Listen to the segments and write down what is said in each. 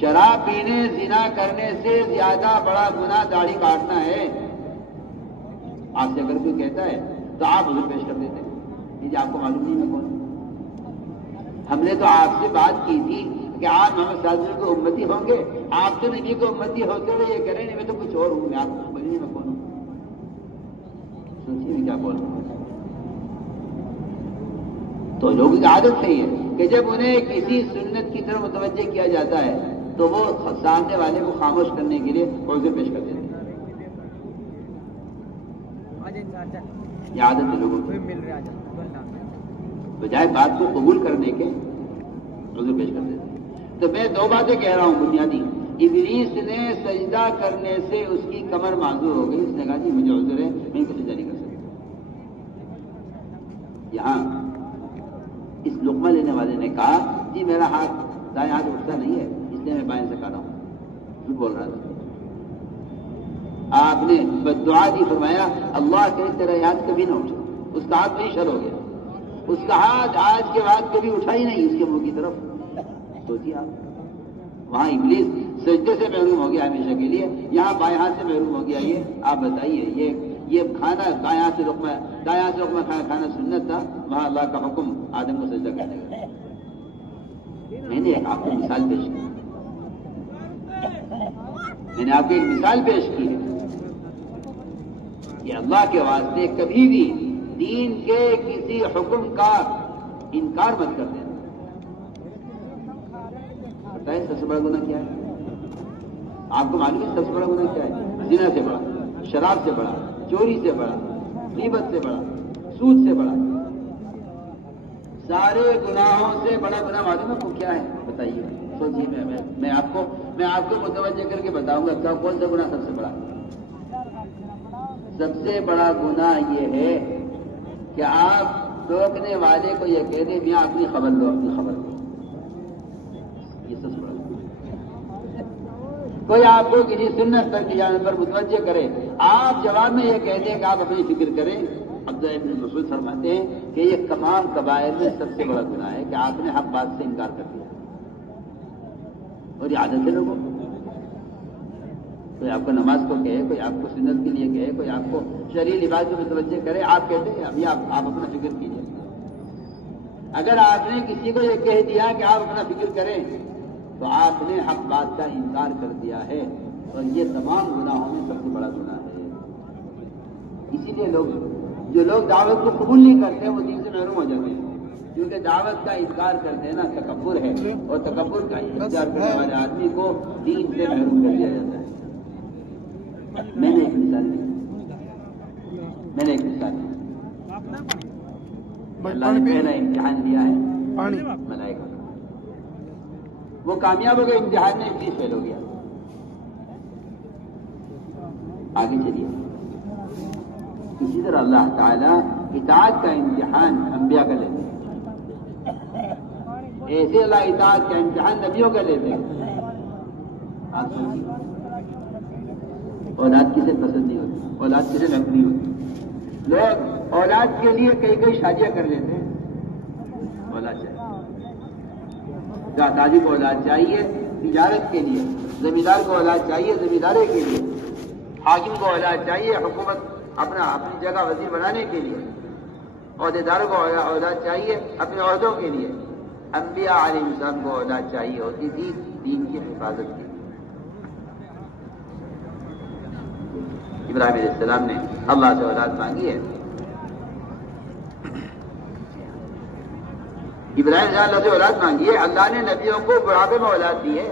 شراب پینے زنا کرنے سے زیادہ بڑا گناہ داڑھی کاٹنا ہے. آپ سے اگر کوئی کہتا ہے تو آپ حضور پیش کر دیتے ہیں کہ آپ کو معلوم نہیں میں کون ہوں. ہم نے تو آپ سے بات کی تھی کہ آپ محمد صلی اللہ علیہ وسلم کو امتی ہوں گے. آپ تو نبی کو امتی ہوتے ہوئے یہ کہہ رہے ہیں میں تو کچھ اور ہوں, میں آپ کو سمجھ نہیں میں کون ہوں. سوچیے کیا بول رہا ہوں. تو لوگوں کی عادت صحیح ہے کہ جب انہیں کسی سنت کی طرف متوجہ کیا جاتا ہے تو وہ سامنے والے کو خاموش کرنے کے لیے عذر پیش کر دیتے ہیں. یہ عادت ہے لوگوں کی, بجائے بات کو قبول کرنے کے عذر پیش کر دیتے ہیں. تو میں دو باتیں کہہ رہا ہوں بنیادی. ابلیس نے سجدہ کرنے سے اس کی کمر معذور ہو گئی. اس نے کہا جی مجھے عذر ہے, میں ان کو سجدہ نہیں کر سکتا. یہاں اس لقمہ لینے والے نے کہا جی میرا ہاتھ دائیں ہاتھ اٹھتا نہیں ہے اس لیے میں بائیں سے کھا رہا ہوں. جھوٹ بول رہا تھا. آپ نے بددعا دی, فرمایا اللہ کہ تیرا ہاتھ کبھی نہ اٹھے. اس کا ہاتھ نہیں شر ہو گیا. اس کا ہاتھ آج کے بعد کبھی اٹھا ہی نہیں اس کے منہ کی طرف. سوچیے آپ, وہاں ابلیس سجدے سے محروم ہو گیا ہمیشہ کے لیے, یہاں بائیں ہاتھ سے محروم ہو گیا. یہ آپ بتائیے یہ کھانا دائیں ہاتھ سے لقمہ کھانا سنت تھا, وہاں اللہ کا حکم آدم کو سجدہ کرنے کا. میں نے آپ کو مثال پیش کی, میں نے آپ کو ایک مثال پیش کی ہے کہ اللہ کے واسطے کبھی بھی دین کے کسی حکم کا انکار مت کر دینا. پتہ ہے سب سے بڑا گناہ کیا ہے؟ آپ کو معلوم ہے سب سے بڑا گناہ کیا ہے؟ زنا سے بڑا, شراب سے بڑا, چوری سے بڑا, غیبت سے بڑا, سود سے بڑا. سارے گناہوں سے بڑا گناہ معلوم ہے کو کیا ہے؟ بتائیے, سوچیے. میں آپ کو متوجہ کر کے بتاؤں گا کون سا گناہ سب سے بڑا. سب سے بڑا گناہ یہ ہے کہ آپ روکنے والے کو یہ کہہ دیں میاں اپنی خبر لو, اپنی خبر لو. یہ سب سے بڑا گناہ. کوئی آپ کو کسی سنت تک جانے پر متوجہ کرے, آپ جواب میں یہ کہہ دیں کہ آپ اپنی فکر کریں. عبداللہ ابن مسعود فرماتے ہیں کہ یہ تمام کبائر میں سب سے بڑا گناہ ہے کہ آپ نے حق بات سے انکار کر دیا. اور یہ عادت ہے لوگوں. کوئی آپ کو نماز کو کہے, کوئی آپ کو سنت کے لیے کہے, کوئی آپ کو شرعی لباس کو متوجہ کرے, آپ کہتے ہیں ابھی آپ اپنا فکر کیجیے. اگر آپ نے کسی کو یہ کہہ دیا کہ آپ اپنا فکر کریں تو آپ نے حق بات کا انکار کر دیا ہے, اور یہ تمام گناہوں میں سب سے بڑا گناہ ہے. اسی لیے جو لوگ دعوت کو قبول نہیں کرتے وہ دین سے محروم ہو جاتے ہیں, کیونکہ دعوت کا انکار کر دینا تکبر ہے, اور تکبر کا انکار کرنے والے آدمی کو دین سے محروم کر دیا جاتا ہے. میں نے ایک مثال دی, اللہ نے پہلا امتحان دیا ہے ملائکہ کا. وہ کامیاب ہو گئے امتحان میں, ابلیس فیل ہو گیا. آگے چلیے. اسی طرح اللہ تعالیٰ اطاعت کا امتحان انبیاء کا لیتے ہیں, ایسے اللہ اطاعت کا امتحان نبیوں کا لیتے ہیں. آپ سوچیے, اولاد کسے پسند نہیں ہوتی, اولاد کسے لگ نہیں ہوتی. لوگ اولاد کے لیے کئی شادیاں کر لیتے ہیں. اولاد چاہیے, تاجر کو اولاد چاہیے تجارت کے لیے, زمیندار کو اولاد چاہیے زمینداری کے لیے, حاکم کو اولاد چاہیے حکومت اپنی جگہ وزیر بنانے کے لیے, عہدیداروں کو اولاد چاہیے اپنے عہدوں کے لیے. انبیاء علیہ السلام کو اولاد چاہیے ہوتی تھی دین کی حفاظت کے لیے. ابراہیم علیہ السلام نے اللہ سے اولاد مانگی ہے. ابراہیم نے اللہ سے اولاد مانگی ہے. اللہ نے نبیوں کو بڑھاپے میں اولاد دی ہے.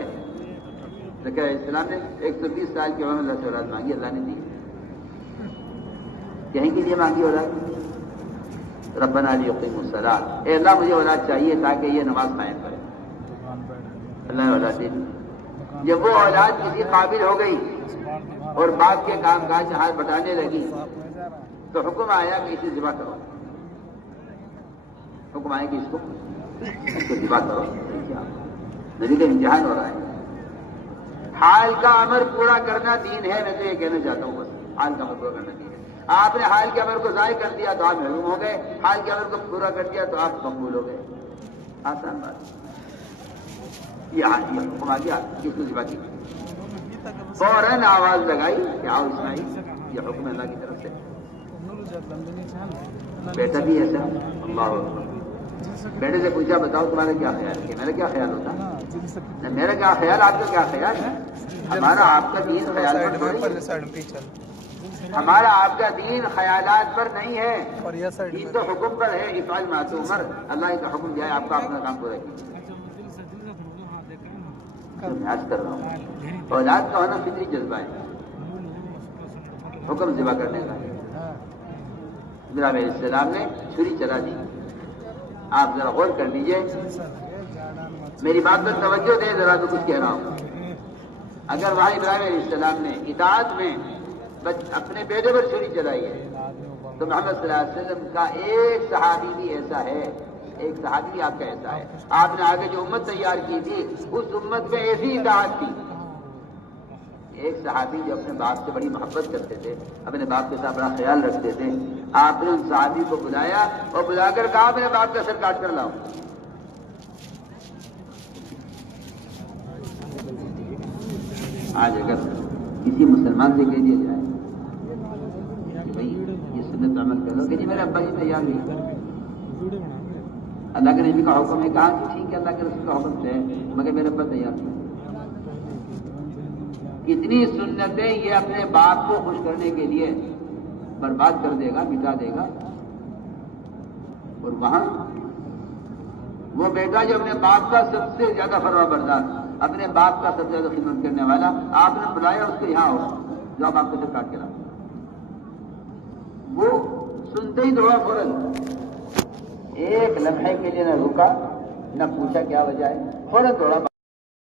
زکریا علیہ السلام نے 120 سال کی عمر میں اللہ سے اولاد مانگی, اللہ نے دی. کہیں کے لیے مانگی اولاد؟ ربنا لیقیموا الصلاۃ, اے اللہ مجھے اولاد چاہیے تاکہ یہ نماز قائم کرے. اللہ نے اولاد دی. جب وہ اولاد کسی قابل ہو گئی اور باپ کے کام کاج سے ہاتھ بٹانے لگی تو حکم آیا کہ اسے ذبح کرو. حکم آیا کہ اس کو ذبح کرو. نبی کا امتحان ہو رہا ہے. حال کا امر پورا کرنا دین ہے. میں تو یہ کہنا چاہتا ہوں, بس حال کا امر پورا کرنا دین ہے. آپ نے حال کے امر کو ضائع کر دیا تو آپ محروم ہو گئے, حال کے امر کو پورا کر دیا تو آپ مقبول ہو گئے. آسان بات. یہ حکم آ گیا، کس کو ذبح کی؟ فوراً آواز لگائی کہ آؤ اسماعیل، یہ حکم اللہ کی طرف سے۔ بیٹا بھی ایسا، اللہ اکبر۔ بیٹے سے پوچھا بتاؤ تمہارا کیا خیال ہے؟ کہ میرا کیا خیال ہوتا ہے؟ میرا کیا خیال، آپ کا کیا خیال ہے؟ ہمارا آپ کا دین خیال پر، ہمارا آپ کا دین خیالات پر نہیں ہے، دین تو حکم پر ہے۔ افعل ما تؤمر، اللہ کا حکم جائے، آپ کا اپنا کام پورا کیجیے۔ میں کر رہا ہوں، اولاد کا ہونا فطری جذبہ ہے، حکم ذبح کرنے کا۔ ابراہیم علیہ السلام نے چھری چلا دی۔ آپ ذرا غور کر لیجئے، میری بات پر توجہ دیں ذرا، تو کچھ کہہ رہا ہوں۔ اگر وہاں ابراہیم علیہ السلام نے اطاعت میں اپنے بیٹے پر چھری چلائی ہے، تو محمد صلی اللہ علیہ وسلم کا ایک صحابی بھی ایسا ہے، ایک صحابی بھی آپ کا ایسا ہے۔ آپ نے آگے جو امت تیار کی تھی، اس امت میں ایسی اطاعت تھی۔ ایک صحابی جو اپنے باپ سے بڑی محبت کرتے تھے، اپنے باپ کے ساتھ بڑا خیال رکھتے تھے، آپ نے ان صحابی کو بلایا اور بلا کر کہا اپنے باپ کا سر کاٹ کر لاؤ۔ آج اگر کسی مسلمان سے کہہ دیا جائے کہ بھائی یہ سنت عمل کر لو، کہ جی میرے ابا جی تیار نہیں، اللہ کے نبی کا حکم ہے، کہا کہ ٹھیک ہے اللہ کے رسول کا حکم ہے، مگر میرے ابا تیار نہیں۔ کتنی سنتیں یہ اپنے باپ کو خوش کرنے کے لیے برباد کر دے گا، مٹا دے گا۔ اور وہاں وہ بیٹا جو اپنے باپ کا سب سے زیادہ فرما بردار، اپنے باپ کا سب سے زیادہ خدمت کرنے والا، آپ نے بلایا اس کو یہاں ہو، جو آپ کو سر کاٹ کے لاؤ۔ وہ سنتے ہی دوڑا فوراً، ایک لمحے کے لیے نہ رکا، نہ پوچھا کیا وجہ ہے، فوراً دوڑا۔